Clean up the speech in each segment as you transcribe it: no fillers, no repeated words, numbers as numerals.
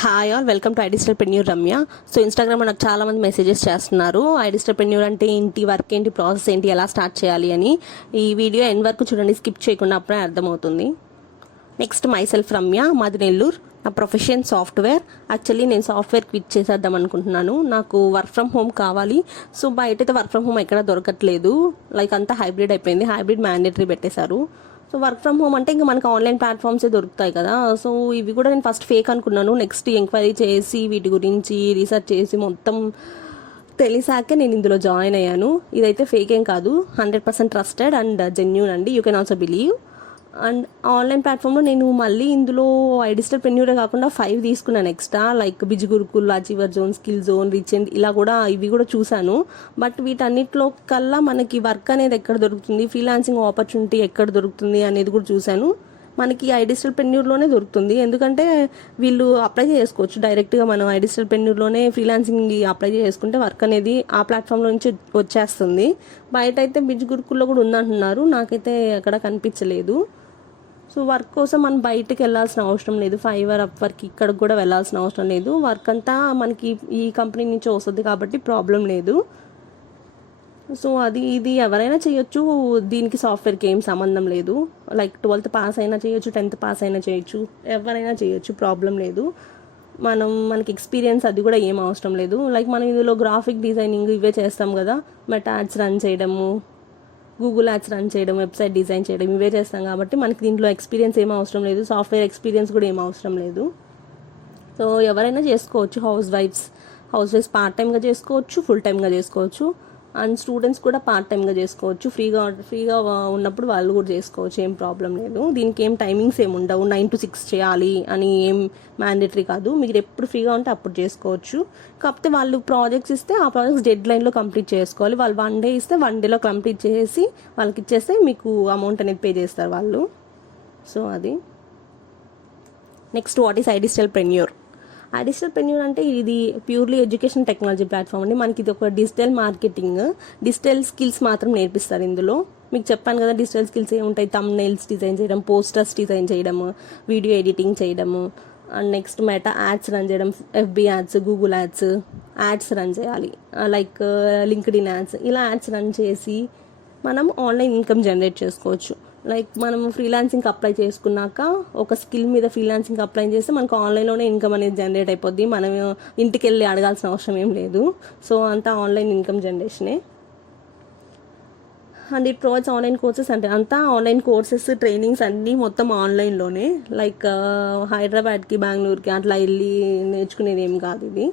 Hi all, welcome to IDisterpreneur Ramya. So ఇన్స్టాగ్రామ్లో నాకు చాలామంది మెసేజెస్ చేస్తున్నారు, ఐడిస్టర్ప్రెన్యూర్ అంటే ఏంటి, వర్క్ ఏంటి, ప్రాసెస్ ఏంటి, ఎలా స్టార్ట్ చేయాలి అని. ఈ వీడియో ఎండ్ వరకు చూడండి, స్కిప్ చేయకుండా, అప్పుడే అర్థమవుతుంది. నెక్స్ట్, మై సెల్ఫ్ రమ్య, మాది నెల్లూరు. నా ప్రొఫెషన్ సాఫ్ట్వేర్. యాక్చువల్లీ నేను సాఫ్ట్వేర్ క్విట్ చేసేద్దాం అనుకుంటున్నాను. నాకు వర్క్ ఫ్రమ్ హోమ్ కావాలి. సో బయటైతే వర్క్ ఫ్రమ్ హోమ్ ఎక్కడ దొరకట్లేదు, లైక్ అంతా హైబ్రిడ్ అయిపోయింది, హైబ్రిడ్ మ్యాండేటరీ పెట్టేశారు. సో వర్క్ ఫ్రమ్ హోమ్ అంటే ఇంకా మనకు ఆన్లైన్ ప్లాట్ఫామ్సే దొరుకుతాయి కదా. సో ఇవి కూడా నేను ఫస్ట్ ఫేక్ అనుకున్నాను. నెక్స్ట్ ఎంక్వైరీ చేసి వీటి గురించి రీసెర్చ్ చేసి మొత్తం తెలిసాకే నేను ఇందులో జాయిన్ అయ్యాను. ఇదైతే ఫేక్ ఏం కాదు, 100% ట్రస్టెడ్ అండ్ జెన్యూన్ అండి. You can also believe. And online ప్లాట్ఫామ్లో నేను మళ్ళీ ఇందులో ఐడిస్టర్ప్రెన్యూరే కాకుండా 5 తీసుకున్నాను extra, like biz Gurukul, achiever zone, skill zone, rich and ఇలా కూడా ఇవి కూడా చూశాను. బట్ వీటన్నిటిలో కల్లా మనకి వర్క్ అనేది ఎక్కడ దొరుకుతుంది, ఫ్రీలాన్సింగ్ ఆపర్చునిటీ ఎక్కడ దొరుకుతుంది అనేది కూడా చూశాను. మనకి ఐడిస్టర్ప్రెన్యూర్లోనే దొరుకుతుంది, ఎందుకంటే వీళ్ళు అప్లై చేసుకోవచ్చు డైరెక్ట్గా. మనం ఐడిస్టర్ప్రెన్యూర్లోనే ఫ్రీలాన్సింగ్ అప్లై చేసుకుంటే వర్క్ అనేది ఆ ప్లాట్ఫామ్లో నుంచి వచ్చేస్తుంది. బయట అయితే బిజ్ గురుకుల్లో కూడా ఉందంటున్నారు, నాకైతే అక్కడ కనిపించలేదు. సో వర్క్ కోసం మనం బయటకు వెళ్ళాల్సిన అవసరం లేదు, ఫైవర్, అప్వర్క్ ఇక్కడికి కూడా వెళ్ళాల్సిన అవసరం లేదు. వర్క్ అంతా మనకి ఈ కంపెనీ నుంచి వస్తుంది కాబట్టి ప్రాబ్లం లేదు. సో ఇది ఎవరైనా చేయొచ్చు, దీనికి సాఫ్ట్వేర్కి ఏం సంబంధం లేదు. లైక్ 12th పాస్ అయినా చేయొచ్చు, 10th పాస్ అయినా చేయొచ్చు, ఎవరైనా చేయొచ్చు, ప్రాబ్లం లేదు. మనకి ఎక్స్పీరియన్స్ అది కూడా ఏం అవసరం లేదు. లైక్ మనం ఇందులో గ్రాఫిక్ డిజైనింగ్ ఇవే చేస్తాం కదా, మెటా యాడ్స్ రన్ చేయడము, గూగుల్ యాడ్స్ రన్ చేయడం, వెబ్సైట్ డిజైన్ చేయడం, ఇవే చేస్తాం కాబట్టి మనకి దీంట్లో ఎక్స్పీరియన్స్ ఏం అవసరం లేదు, సాఫ్ట్వేర్ ఎక్స్పీరియన్స్ కూడా ఏం అవసరం లేదు. సో ఎవరైనా చేసుకోవచ్చు, హౌస్ వైఫ్స్ పార్ట్ టైమ్గా చేసుకోవచ్చు, ఫుల్ టైమ్గా చేసుకోవచ్చు. అండ్ స్టూడెంట్స్ కూడా పార్ట్ టైమ్గా చేసుకోవచ్చు, ఫ్రీగా ఉన్నప్పుడు వాళ్ళు కూడా చేసుకోవచ్చు, ఏం ప్రాబ్లం లేదు. దీనికి ఏం టైమింగ్స్ ఏమి ఉండవు, 9 to 6 చేయాలి అని ఏం మ్యాండేటరీ కాదు. మీరు ఎప్పుడు ఫ్రీగా ఉంటే అప్పుడు చేసుకోవచ్చు. కాకపోతే వాళ్ళు ప్రాజెక్ట్స్ ఇస్తే ఆ ప్రాజెక్ట్స్ డెడ్ లైన్లో కంప్లీట్ చేసుకోవాలి. వాళ్ళు 1 day ఇస్తే 1 dayలో కంప్లీట్ చేసి వాళ్ళకి ఇచ్చేస్తే మీకు అమౌంట్ అనేది పే చేస్తారు వాళ్ళు. సో అది. Next, what is IDisterpreneur? IDisterpreneur అంటే ఇది ప్యూర్లీ ఎడ్యుకేషన్ టెక్నాలజీ ప్లాట్ఫామ్ అండి. మనకి ఇది ఒక డిజిటల్ మార్కెటింగ్, డిజిటల్ స్కిల్స్ మాత్రం నేర్పిస్తారు ఇందులో. మీకు చెప్పాను కదా, డిజిటల్ స్కిల్స్ ఏముంటాయి, థంబ్నెయిల్స్ డిజైన్ చేయడం, పోస్టర్స్ డిజైన్ చేయడము, వీడియో ఎడిటింగ్ చేయడము, and next meta ads run చేయడం, FB ads, Google ads run చేయాలి, లైక్ లింక్డ్ఇన్ యాడ్స్, ఇలా యాడ్స్ రన్ చేసి మనం ఆన్లైన్ ఇన్కమ్ జనరేట్ చేసుకోవచ్చు. లైక్ మనం ఫ్రీలాన్సింగ్కి అప్లై చేసుకున్నాక ఒక స్కిల్ మీద ఫ్రీలాన్సింగ్కి అప్లై చేస్తే మనకు ఆన్లైన్లోనే ఇన్కమ్ అనేది జనరేట్ అయిపోద్ది. మనం ఇంటికి వెళ్ళి అడగాల్సిన అవసరం ఏం లేదు. సో అంతా ఆన్లైన్ ఇన్కమ్ జనరేషనే. And it provides online courses, అంటే అంతా ఆన్లైన్ కోర్సెస్, ట్రైనింగ్స్ అన్నీ మొత్తం ఆన్లైన్లోనే. లైక్ హైదరాబాద్కి, బెంగళూరుకి అట్లా వెళ్ళి నేర్చుకునేది ఏం కాదు ఇది.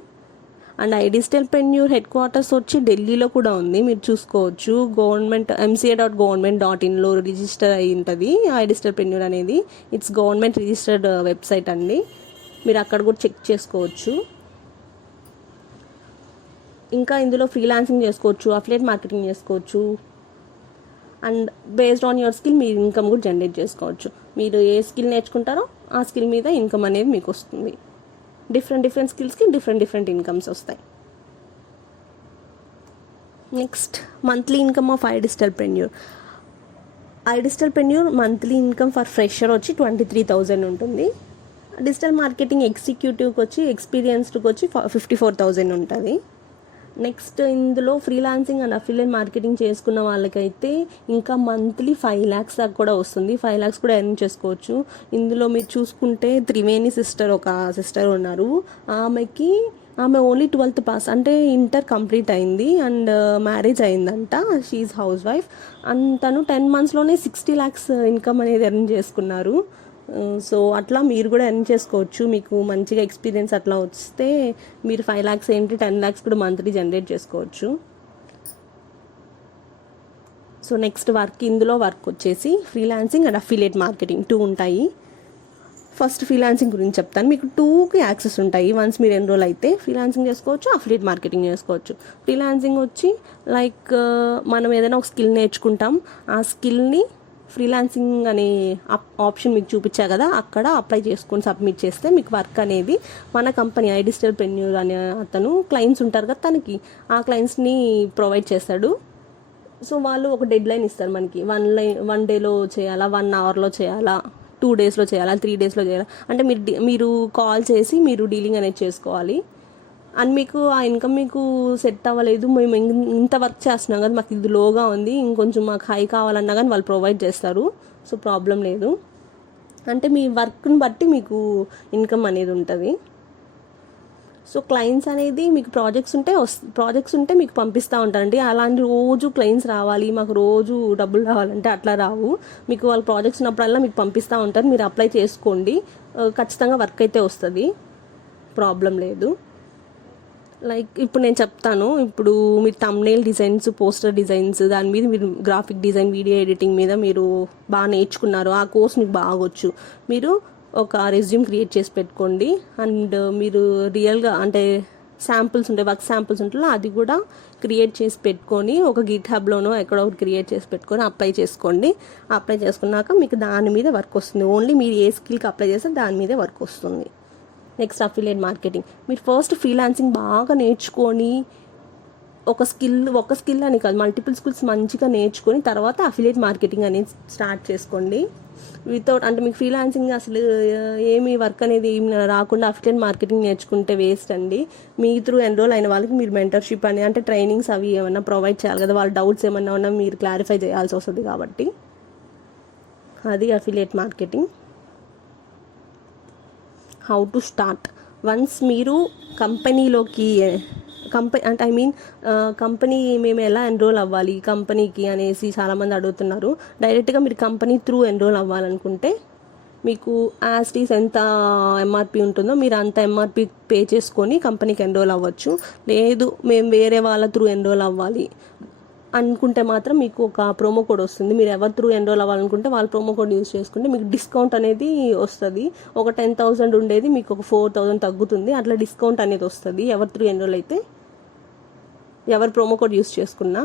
అండ్ ఐడిస్టర్ప్రెన్యూర్ హెడ్ క్వార్టర్స్ వచ్చి ఢిల్లీలో కూడా ఉంది, మీరు చూసుకోవచ్చు. గవర్నమెంట్ mca.government.in రిజిస్టర్ అయి ఉంటుంది ఐడిస్టర్ప్రెన్యూర్ అనేది. ఇట్స్ గవర్నమెంట్ రిజిస్టర్డ్ వెబ్సైట్ అండి, మీరు అక్కడ కూడా చెక్ చేసుకోవచ్చు. ఇంకా ఇందులో ఫ్రీలాన్సింగ్ చేసుకోవచ్చు, అఫిలియేట్ మార్కెటింగ్ చేసుకోవచ్చు, and based on your skill మీరు ఇన్కమ్ కూడా జనరేట్ చేసుకోవచ్చు. మీరు ఏ స్కిల్ నేర్చుకుంటారో ఆ స్కిల్ మీద ఇన్కమ్ అనేది మీకు వస్తుంది. డిఫరెంట్ స్కిల్స్కి డిఫరెంట్ ఇన్కమ్స్ వస్తాయి. Next, monthly income of IDisterpreneur monthly income for fresher వచ్చి 23,000 ఉంటుంది. డిజిటల్ మార్కెటింగ్ ఎగ్జిక్యూటివ్కి వచ్చి, ఎక్స్పీరియన్స్డ్కి వచ్చి 54,000 ఉంటుంది. నెక్స్ట్, ఇందులో ఫ్రీలాన్సింగ్ అండ్ అఫిలియేట్ మార్కెటింగ్ చేసుకున్న వాళ్ళకైతే ఇంకా మంత్లీ 5 lakhs దాకా కూడా వస్తుంది. 5 lakhs కూడా ఎర్న్ చేసుకోవచ్చు. ఇందులో మీరు చూసుకుంటే త్రివేణి ఒక సిస్టర్ ఉన్నారు, ఆమె ఓన్లీ 12th పాస్, అంటే ఇంటర్ కంప్లీట్ అయింది అండ్ మ్యారేజ్ అయిందంట. She housewife. అండ్ తను 10 monthsలోనే 60 lakhs ఇన్కమ్ అనేది ఎర్న్ చేసుకున్నారు. సో అట్లా మీరు కూడా ఎర్న్ చేసుకోవచ్చు. మీకు మంచిగా ఎక్స్పీరియన్స్ అట్లా వస్తే మీరు 5 lakhs ఏంటి 10 lakhs కూడా మంత్లీ జనరేట్ చేసుకోవచ్చు. సో నెక్స్ట్, ఇందులో వర్క్ వచ్చేసి ఫ్రీలాన్సింగ్ అండ్ అఫిలియేట్ మార్కెటింగ్ 2 ఉంటాయి. ఫస్ట్ ఫ్రీలాన్సింగ్ గురించి చెప్తాను. మీకు 2కి యాక్సెస్ ఉంటాయి. వన్స్ మీరు ఎన్రోల్ అయితే ఫ్రీలాన్సింగ్ చేసుకోవచ్చు, అఫిలియేట్ మార్కెటింగ్ చేసుకోవచ్చు. ఫ్రీలాన్సింగ్ వచ్చి లైక్ మనం ఏదైనా ఒక స్కిల్ నేర్చుకుంటాం, ఆ స్కిల్ని ఫ్రీలాన్సింగ్ అనే ఆప్షన్ మీకు చూపించా కదా, అక్కడ అప్లై చేసుకొని సబ్మిట్ చేస్తే మీకు వర్క్ అనేది మన కంపెనీ ఐడిస్టర్ప్రెన్యూర్ అనే అతను క్లయింట్స్ ఉంటారు కదా, తనకి ఆ క్లయింట్స్ని ప్రొవైడ్ చేస్తాడు. సో వాళ్ళు ఒక డెడ్ లైన్ ఇస్తారు మనకి, 1 dayలో చేయాలా, 1 hourలో చేయాలా, డేస్లో చేయాలా, 3 డేస్లో చేయాలా అంటే మీరు కాల్ చేసి మీరు డీలింగ్ అనేది చేసుకోవాలి. అండ్ మీకు ఆ ఇన్కమ్ మీకు సెట్ అవ్వలేదు, మేము ఇంత వర్క్ చేస్తున్నాం కదా, మాకు ఇది లోగా ఉంది, ఇంకొంచెం మాకు హై కావాలన్నా కానీ వాళ్ళు ప్రొవైడ్ చేస్తారు. సో ప్రాబ్లం లేదు. అంటే మీ వర్క్ని బట్టి మీకు ఇన్కమ్ అనేది ఉంటుంది. సో క్లయింట్స్ అనేది మీకు ప్రాజెక్ట్స్ ఉంటే మీకు పంపిస్తూ ఉంటారండి. అలాంటి రోజు క్లయింట్స్ రావాలి, మాకు రోజు డబ్బులు రావాలంటే అట్లా రావు. మీకు వాళ్ళ ప్రాజెక్ట్స్ ఉన్నప్పుడల్లా మీకు పంపిస్తూ ఉంటారు. మీరు అప్లై చేసుకోండి, ఖచ్చితంగా వర్క్ అయితే వస్తుంది, ప్రాబ్లం లేదు. లైక్ ఇప్పుడు నేను చెప్తాను, ఇప్పుడు మీరు థంబ్నెయిల్ డిజైన్స్, పోస్టర్ డిజైన్స్, దాని మీద మీరు గ్రాఫిక్ డిజైన్, వీడియో ఎడిటింగ్ మీద మీరు బాగా నేర్చుకున్నారు, ఆ కోర్స్ మీకు బాగొచ్చు. మీరు ఒక రెజ్యూమ్ క్రియేట్ చేసి పెట్టుకోండి. అండ్ మీరు రియల్గా అంటే శాంపుల్స్ ఉంటాయి, వర్క్ శాంపుల్స్ ఉంటాయి, అది కూడా క్రియేట్ చేసి పెట్టుకొని ఒక గిట్హబ్లోనో ఎక్కడో ఒకటి క్రియేట్ చేసి పెట్టుకొని అప్లై చేసుకోండి. అప్లై చేసుకున్నాక మీకు దాని మీద వర్క్ వస్తుంది. ఓన్లీ మీరు ఏ స్కిల్కి అప్లై చేస్తే దాని మీదే వర్క్ వస్తుంది. Next affiliate marketing. మీరు ఫస్ట్ ఫ్రీలాన్సింగ్ బాగా నేర్చుకొని ఒక స్కిల్ అని కాదు, మల్టిపుల్ స్కిల్స్ మంచిగా నేర్చుకొని తర్వాత అఫిలియేట్ మార్కెటింగ్ అనేది స్టార్ట్ చేసుకోండి. వితౌట్ అంటే మీకు ఫ్రీలాన్సింగ్ అసలు ఏమి వర్క్ అనేది ఏమి రాకుండా అఫిలియేట్ మార్కెటింగ్ నేర్చుకుంటే వేస్ట్ అండి. మీ త్రూ ఎన్రోల్ అయిన వాళ్ళకి మీరు మెంటర్షిప్ అని అంటే ట్రైనింగ్స్ అవి ఏమన్నా ప్రొవైడ్ చేయాలి కదా, వాళ్ళ డౌట్స్ ఏమన్నా ఉన్నా మీరు క్లారిఫై చేయాల్సి వస్తుంది. కాబట్టి అది affiliate marketing. How to start. Once మీరు కంపెనీలోకి అంటే కంపెనీ మేము ఎలా ఎన్రోల్ అవ్వాలి కంపెనీకి అనేసి చాలామంది అడుగుతున్నారు. డైరెక్ట్గా మీరు కంపెనీ త్రూ ఎన్రోల్ అవ్వాలనుకుంటే మీకు యాస్టీస్ ఎంత ఎంఆర్పి ఉంటుందో మీరు అంత ఎంఆర్పి పే చేసుకొని కంపెనీకి ఎన్రోల్ అవ్వచ్చు. లేదు మేము వేరే వాళ్ళ త్రూ ఎన్రోల్ అవ్వాలి అనుకుంటే మాత్రం మీకు ఒక ప్రోమో కోడ్ వస్తుంది. మీరు ఎవరి త్రూ ఎన్రోల్ అవ్వాలనుకుంటే వాళ్ళ ప్రోమో కోడ్ యూజ్ చేసుకుంటే మీకు డిస్కౌంట్ అనేది వస్తుంది. ఒక 10,000 ఉండేది మీకు ఒక 4,000 తగ్గుతుంది. అట్లా డిస్కౌంట్ అనేది వస్తుంది ఎవరి త్రూ ఎన్రోల్ అయితే, ఎవరు ప్రోమో కోడ్ యూజ్ చేసుకున్నా.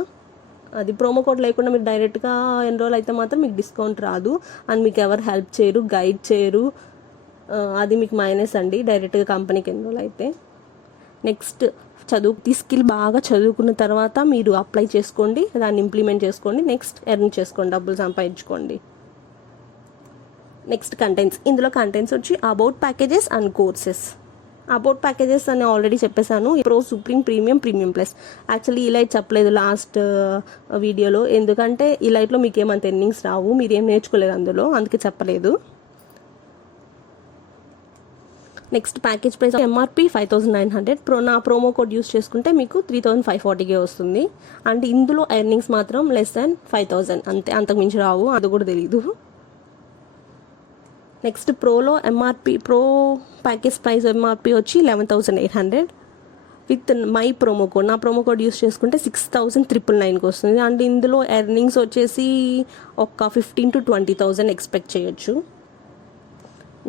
అది ప్రోమో కోడ్ లేకుండా మీరు డైరెక్ట్గా ఎన్రోల్ అయితే మాత్రం మీకు డిస్కౌంట్ రాదు. అండ్ మీకు ఎవరు హెల్ప్ చేయరు, గైడ్ చేయరు, అది మీకు మైనస్ అండి డైరెక్ట్గా కంపెనీకి ఎన్రోల్ అయితే. నెక్స్ట్ స్కిల్ బాగా చదువుకున్న తర్వాత మీరు అప్లై చేసుకోండి, దాన్ని ఇంప్లిమెంట్ చేసుకోండి, నెక్స్ట్ ఎర్న్ చేసుకోండి, డబ్బులు సంపాదించుకోండి. Next contents. ఇందులో కంటెంట్స్ వచ్చి about packages and courses. About packages అని ఆల్రెడీ చెప్పేశాను, pro, supreme, premium, premium plus. Actually elite చెప్పలేదు లాస్ట్ వీడియోలో, ఎందుకంటే ఇలైట్లో మీకు ఏమంత ఎర్నింగ్స్ రావు, మీరేం నేర్చుకోలేదు అందులో, అందుకే చెప్పలేదు. Next package price MRP 5,900. నా ప్రోమో కోడ్ యూస్ చేసుకుంటే మీకు 3,540 వస్తుంది. అండ్ ఇందులో ఎర్నింగ్స్ మాత్రం లెస్ దాన్ 5,000 అంతే, అంతకు మించి రావు, అది కూడా తెలీదు. నెక్స్ట్ ప్రోలో ప్రో ప్యాకేజ్ ప్రైస్ ఎంఆర్పి వచ్చి 11,800 విత్ మై ప్రోమో కోడ్. నా ప్రోమో కోడ్ యూస్ చేసుకుంటే 6,999 వస్తుంది. అండ్ ఇందులో ఎర్నింగ్స్ వచ్చేసి ఒక 15,000 to 20,000 ఎక్స్పెక్ట్ చేయొచ్చు.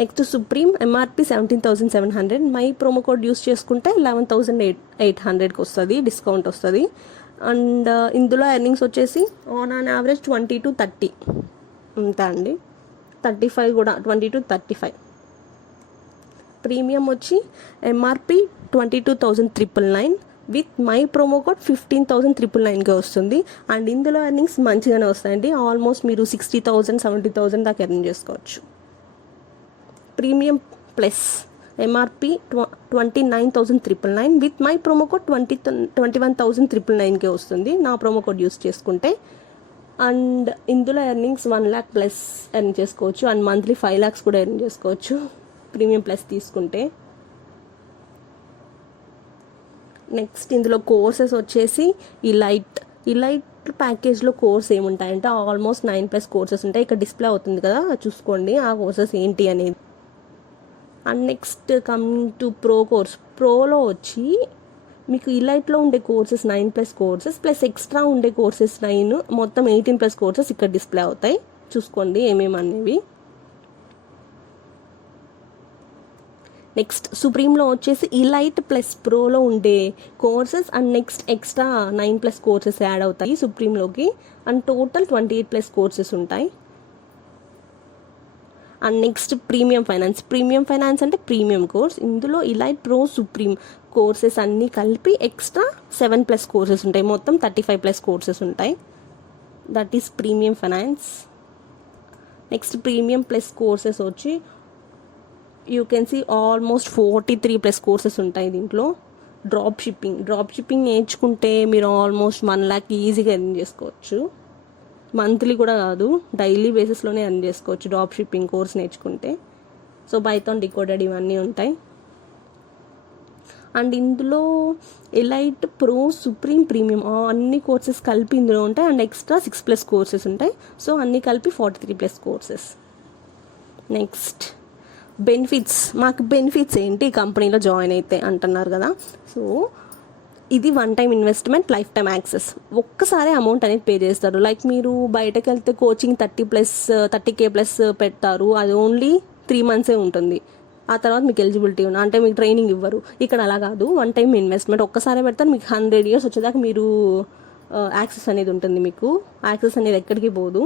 Next supreme MRP 17,700. My promo code use చేసుకుంటే 11,800కి వస్తుంది, డిస్కౌంట్ వస్తుంది. అండ్ ఇందులో ఎర్నింగ్స్ వచ్చేసి ఆన్ యావరేజ్ 20 to 30 అంతే అండి, 35 కూడా, 20 to 35. ప్రీమియం వచ్చి MRP 22,999 with my promo code 15,999కి వస్తుంది. అండ్ ఇందులో ఎర్నింగ్స్ మంచిగానే వస్తాయండి, ఆల్మోస్ట్ మీరు 60,000 70,000 దాకా ఎర్న్ చేసుకోవచ్చు. Premium plus MRP 29,999 with my promo code 21,999కి వస్తుంది నా ప్రోమో కోడ్ యూస్ చేసుకుంటే. అండ్ ఇందులో ఎర్నింగ్స్ 1 lakh ప్లస్ ఎర్న్ చేసుకోవచ్చు. అండ్ మంత్లీ 5 lakhs కూడా ఎర్న్ చేసుకోవచ్చు ప్రీమియం ప్లస్ తీసుకుంటే. నెక్స్ట్ ఇందులో కోర్సెస్ వచ్చేసి ఇలైట్ ప్యాకేజ్లో కోర్స్ ఏముంటాయంటే ఆల్మోస్ట్ 9+ కోర్సెస్ ఉంటాయి. ఇక్కడ డిస్ప్లే అవుతుంది కదా, చూసుకోండి ఆ కోర్సెస్ ఏంటి అనేది. And next coming to pro course. ప్రోలో వచ్చి మీకు ఇలైట్లో ఉండే కోర్సెస్ 9+ కోర్సెస్ ప్లస్ ఎక్స్ట్రా ఉండే కోర్సెస్ 9, మొత్తం 18+ కోర్సెస్ ఇక్కడ డిస్ప్లే అవుతాయి, చూసుకోండి ఏమేమి అనేవి. నెక్స్ట్ సుప్రీంలో వచ్చేసి ఇలైట్ ప్లస్ ప్రోలో ఉండే courses and next extra 9+ courses add అవుతాయి సుప్రీంలోకి. అండ్ టోటల్ 28+ కోర్సెస్ ఉంటాయి. అండ్ నెక్స్ట్ ప్రీమియం ఫైనాన్స్ అంటే ప్రీమియం కోర్స్. ఇందులో ఇలైట్, ప్రో, సుప్రీం కోర్సెస్ అన్నీ కలిపి ఎక్స్ట్రా 7+ కోర్సెస్ ఉంటాయి, మొత్తం 35+ కోర్సెస్ ఉంటాయి. That is premium finance. Next premium plus courses వచ్చి you can see almost 43+ courses ఉంటాయి దీంట్లో. డ్రాప్ షిప్పింగ్ నేర్చుకుంటే మీరు ఆల్మోస్ట్ 1 lakh ఈజీగా ఎర్న్ చేసుకోవచ్చు. మంత్లీ కూడా కాదు, డైలీ బేసిస్లోనే ఎర్న్ చేసుకోవచ్చు డ్రాప్ షిప్పింగ్ కోర్స్ నేర్చుకుంటే. సో పైథాన్, డికోడెడ్ ఇవన్నీ ఉంటాయి. అండ్ ఇందులో ఎలైట్, ప్రో, సుప్రీం, ప్రీమియం అన్ని కోర్సెస్ కలిపి ఇందులో ఉంటాయి. అండ్ ఎక్స్ట్రా 6+ కోర్సెస్ ఉంటాయి. సో అన్నీ కలిపి 43+ కోర్సెస్. నెక్స్ట్ మాకు బెనిఫిట్స్ ఏంటి కంపెనీలో జాయిన్ అయితే అంటున్నారు కదా. సో ఇది 1 time investment, life time access. ఒక్కసారి అమౌంట్ అనేది పే చేస్తారు. లైక్ మీరు బయటకు వెళ్తే కోచింగ్ 30K+ పెడతారు, అది ఓన్లీ 3 months ఉంటుంది. ఆ తర్వాత మీకు ఎలిజిబిలిటీ అంటే మీకు ట్రైనింగ్ ఇవ్వరు. ఇక్కడ అలా కాదు, 1 time ఇన్వెస్ట్మెంట్ ఒక్కసారి పెడతారు. మీకు 100 years వచ్చేదాకా మీరు యాక్సెస్ అనేది ఉంటుంది. మీకు యాక్సెస్ అనేది ఎక్కడికి పోదు.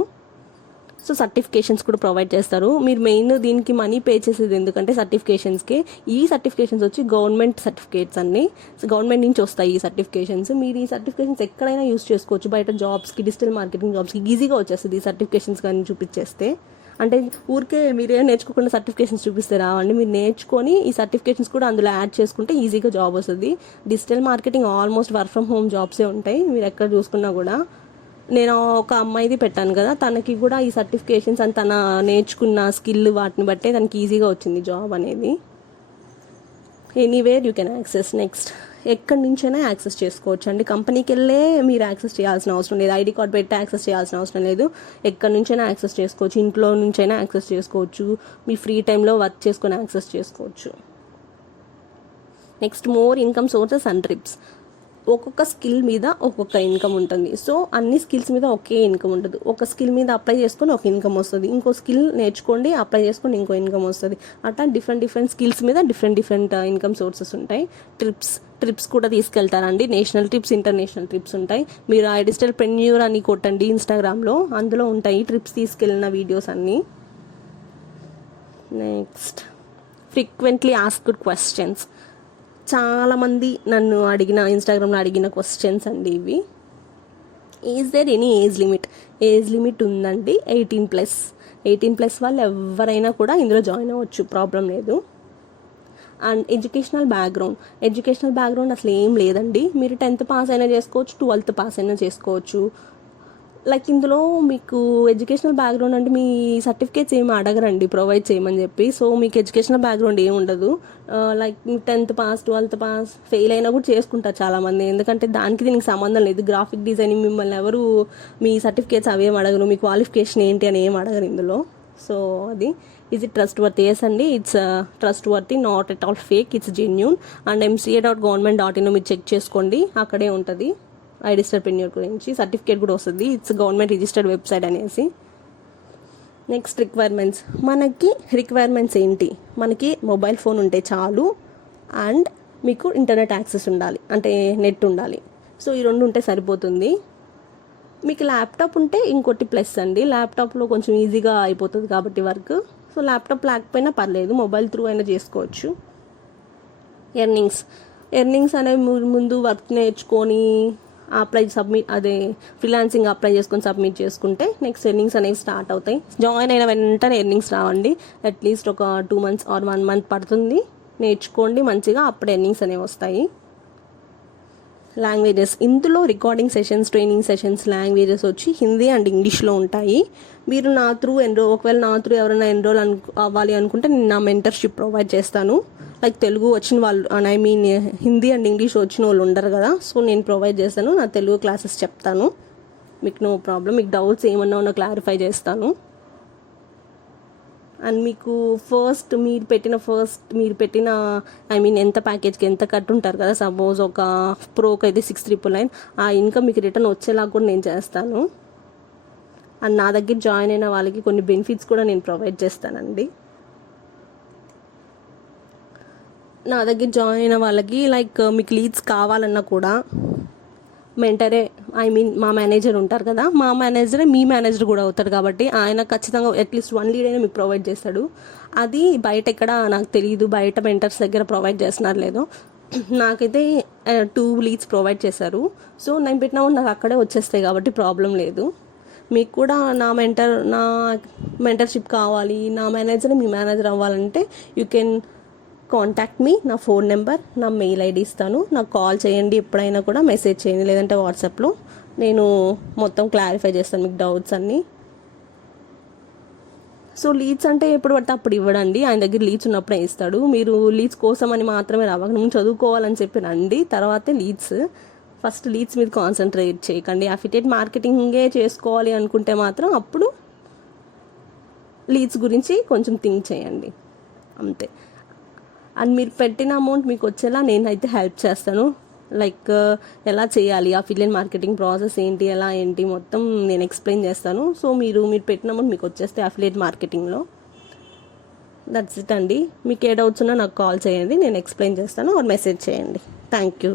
సో సర్టిఫికేషన్స్ కూడా ప్రొవైడ్ చేస్తారు. మీరు మెయిన్ దీనికి మనీ పే చేసేది ఎందుకంటే సర్టిఫికేషన్స్కి. ఈ సర్టిఫికేషన్స్ వచ్చి గవర్నమెంట్ సర్టిఫికేట్స్ అన్ని, గవర్నమెంట్ నుంచి వస్తాయి ఈ సర్టిఫికేషన్స్. మీరు ఈ సర్టిఫికేషన్స్ ఎక్కడైనా యూస్ చేసుకోవచ్చు. బయట జాబ్స్కి, డిజిటల్ మార్కెటింగ్ జాబ్స్కి ఈజీగా వచ్చేస్తుంది ఈ సర్టిఫికేషన్స్ కానీ చూపించేస్తే. అంటే ఊరికే మీరేం నేర్చుకోకుండా సర్టిఫికేషన్స్ చూపిస్తే రావండి. మీరు నేర్చుకొని ఈ సర్టిఫికేషన్స్ కూడా అందులో యాడ్ చేసుకుంటే ఈజీగా జాబ్ వస్తుంది. Digital marketing almost work from home జాబ్సే ఉంటాయి మీరు ఎక్కడ చూసుకున్నా కూడా. నేను ఒక అమ్మాయిది పెట్టాను కదా, తనకి కూడా ఈ సర్టిఫికేషన్స్ అని తన నేర్చుకున్న స్కిల్ వాటిని బట్టే తనకి ఈజీగా వచ్చింది జాబ్ అనేది. Anywhere you can access. Next ఎక్కడి నుంచైనా యాక్సెస్ చేసుకోవచ్చు అండి. కంపెనీకి వెళ్ళే మీరు యాక్సెస్ చేయాల్సిన అవసరం లేదు. ఐడి కార్డ్ పెట్టి యాక్సెస్ చేయాల్సిన అవసరం లేదు. ఎక్కడి నుంచైనా యాక్సెస్ చేసుకోవచ్చు. ఇంట్లో నుంచైనా యాక్సెస్ చేసుకోవచ్చు. మీ ఫ్రీ టైంలో వర్క్ చేసుకొని యాక్సెస్ చేసుకోవచ్చు. Next more income sources and trips. ఒక్కొక్క స్కిల్ మీద ఒక్కొక్క ఇన్కమ్ ఉంటుంది. సో అన్ని స్కిల్స్ మీద ఒకే ఇన్కమ్ ఉంటుంది. ఒక స్కిల్ మీద అప్లై చేసుకొని ఒక ఇన్కమ్ వస్తుంది. ఇంకో స్కిల్ నేర్చుకోండి, అప్లై చేసుకొని ఇంకో ఇన్కమ్ వస్తుంది. అట్లా డిఫరెంట్ స్కిల్స్ మీద డిఫరెంట్ ఇన్కమ్ సోర్సెస్ ఉంటాయి. ట్రిప్స్ కూడా తీసుకెళ్తారండి. నేషనల్ ట్రిప్స్, ఇంటర్నేషనల్ ట్రిప్స్ ఉంటాయి. మీరు iDigitalPreneur అని కొట్టండి ఇన్స్టాగ్రామ్లో, అందులో ఉంటాయి ట్రిప్స్ తీసుకెళ్ళిన వీడియోస్ అన్నీ. Next frequently asked questions. చాలామంది నన్ను ఇన్స్టాగ్రామ్లో అడిగిన క్వశ్చన్స్ అండి ఇవి. Is there any age limit ఉందండి. 18+ వాళ్ళు ఎవరైనా కూడా ఇందులో జాయిన్ అవ్వచ్చు, ప్రాబ్లం లేదు. అండ్ ఎడ్యుకేషనల్ బ్యాక్గ్రౌండ్ అసలు ఏం లేదండి. మీరు 10th పాస్ అయినా చేసుకోవచ్చు, 12th పాస్ అయినా చేసుకోవచ్చు. లైక్ ఇందులో మీకు ఎడ్యుకేషనల్ బ్యాక్గ్రౌండ్ అంటే మీ సర్టిఫికేట్స్ ఏమి అడగరండి ప్రొవైడ్ చేయమని చెప్పి. సో మీకు ఎడ్యుకేషనల్ బ్యాక్గ్రౌండ్ ఏమి ఉండదు. Like 10th pass, 12th pass fail అయినా కూడా చేసుకుంటారు చాలామంది. ఎందుకంటే దానికి దీనికి సంబంధం లేదు. గ్రాఫిక్ డిజైనింగ్ మిమ్మల్ని ఎవరు మీ సర్టిఫికేట్స్ అవేం అడగరు, మీ క్వాలిఫికేషన్ ఏంటి అని ఏం అడగరు ఇందులో. సో అది is it trustworthy? Yes అండి, it's trustworthy, not at all fake, it's genuine. And mca.government.in మీరు చెక్ చేసుకోండి, అక్కడే ఉంటుంది iDigitalPreneur గురించి సర్టిఫికేట్ కూడా వస్తుంది. ఇట్స్ గవర్నమెంట్ రిజిస్టర్డ్ వెబ్సైట్ అనేసి. నెక్స్ట్ రిక్వైర్మెంట్స్ ఏంటి? మనకి మొబైల్ ఫోన్ ఉంటే చాలు, అండ్ మీకు ఇంటర్నెట్ యాక్సెస్ ఉండాలి, అంటే నెట్ ఉండాలి. సో ఈ 2 ఉంటే సరిపోతుంది. మీకు ల్యాప్టాప్ ఉంటే ఇంకోటి ప్లస్ అండి. ల్యాప్టాప్లో కొంచెం ఈజీగా అయిపోతుంది కాబట్టి వర్క్. సో ల్యాప్టాప్ లేకపోయినా పర్లేదు, మొబైల్ త్రూ అయినా చేసుకోవచ్చు. ఎర్నింగ్స్ అనేవి ముందు వర్క్ నేర్చుకొని ఫ్రీలాన్సింగ్ అప్లై చేసుకొని సబ్మిట్ చేసుకుంటే నెక్స్ట్ ఎర్నింగ్స్ అనేవి స్టార్ట్ అవుతాయి. జాయిన్ అయిన వెంటనే ఎర్నింగ్స్ రావండి. అట్లీస్ట్ ఒక 2 months ఆర్ 1 month పడుతుంది. నేర్చుకోండి మంచిగా, అప్పుడు ఎర్నింగ్స్ అనేవి వస్తాయి. లాంగ్వేజెస్ ఇందులో recording sessions, training sessions, languages వచ్చి హిందీ అండ్ ఇంగ్లీష్లో ఉంటాయి. మీరు ఒకవేళ నా త్రూ ఎవరైనా ఎన్రోల్ అవ్వాలి అనుకుంటే నేను నా మెంటర్షిప్ ప్రొవైడ్ చేస్తాను. లైక్ తెలుగు వచ్చిన వాళ్ళు, హిందీ అండ్ ఇంగ్లీష్ వచ్చిన వాళ్ళు ఉండరు కదా, సో నేను ప్రొవైడ్ చేస్తాను. నా తెలుగు క్లాసెస్ చెప్తాను, మీకు నో ప్రాబ్లం. మీకు డౌట్స్ ఏమన్నా ఉన్నా క్లారిఫై చేస్తాను. అండ్ మీకు మీరు పెట్టిన ఎంత ప్యాకేజ్కి ఎంత కట్టుంటారు కదా, సపోజ్ ఒక ప్రోకి అయితే 6,999, ఆ ఇన్కమ్ మీకు రిటర్న్ వచ్చేలాగా కూడా నేను చేస్తాను. అండ్ నా దగ్గర జాయిన్ అయిన వాళ్ళకి కొన్ని బెనిఫిట్స్ కూడా నేను ప్రొవైడ్ చేస్తానండి. నా దగ్గర జాయిన్ అయిన వాళ్ళకి లైక్ మీకు లీడ్స్ కావాలన్నా కూడా మెంటరే, మా మేనేజర్ ఉంటారు కదా, మా మేనేజరే మీ మేనేజర్ కూడా అవుతాడు కాబట్టి ఆయన ఖచ్చితంగా అట్లీస్ట్ 1 lead అయినా మీకు ప్రొవైడ్ చేస్తాడు. అది బయట ఎక్కడ నాకు తెలియదు, బయట మెంటర్స్ దగ్గర ప్రొవైడ్ చేస్తున్నారు లేదో. నాకైతే 2 leads ప్రొవైడ్ చేశారు. సో నేను పెట్టినా కూడా నాకు అక్కడే వచ్చేస్తాయి కాబట్టి ప్రాబ్లం లేదు. మీకు కూడా నా మెంటర్షిప్ కావాలి, నా మేనేజర్ మీ మేనేజర్ అవ్వాలంటే యూ కెన్ కాంటాక్ట్ మీ. నా ఫోన్ నెంబర్, నా మెయిల్ ఐడి ఇస్తాను. నాకు కాల్ చేయండి, ఎప్పుడైనా కూడా మెసేజ్ చేయండి, లేదంటే వాట్సాప్లో. నేను మొత్తం క్లారిఫై చేస్తాను మీకు డౌట్స్ అన్నీ. సో లీడ్స్ అంటే ఎప్పుడు పడితే అప్పుడు ఇవ్వడండి, ఆయన దగ్గర లీడ్స్ ఉన్నప్పుడే ఇస్తాడు. మీరు లీడ్స్ కోసం అని మాత్రమే రావాలి, నువ్వు చదువుకోవాలని చెప్పి రండి, తర్వాతే లీడ్స్. ఫస్ట్ లీడ్స్ మీద కాన్సన్ట్రేట్ చేయకండి. అఫిలియేట్ మార్కెటింగే చేసుకోవాలి అనుకుంటే మాత్రం అప్పుడు లీడ్స్ గురించి కొంచెం థింక్ చేయండి, అంతే. అండ్ మీరు పెట్టిన అమౌంట్ మీకు వచ్చేలా నేనైతే హెల్ప్ చేస్తాను. లైక్ ఎలా చేయాలి, అఫిలియేట్ మార్కెటింగ్ ప్రాసెస్ ఏంటి, ఎలా ఏంటి మొత్తం నేను ఎక్స్ప్లెయిన్ చేస్తాను. సో మీరు పెట్టిన అమౌంట్ మీకు వచ్చేస్తే అఫిలియేట్ మార్కెటింగ్లో. దట్స్ ఇట్ అండి. మీకు ఏ డౌట్స్ ఉన్నా నాకు కాల్ చేయండి, నేను ఎక్స్ప్లెయిన్ చేస్తాను, ఆర్ మెసేజ్ చేయండి. Thank you.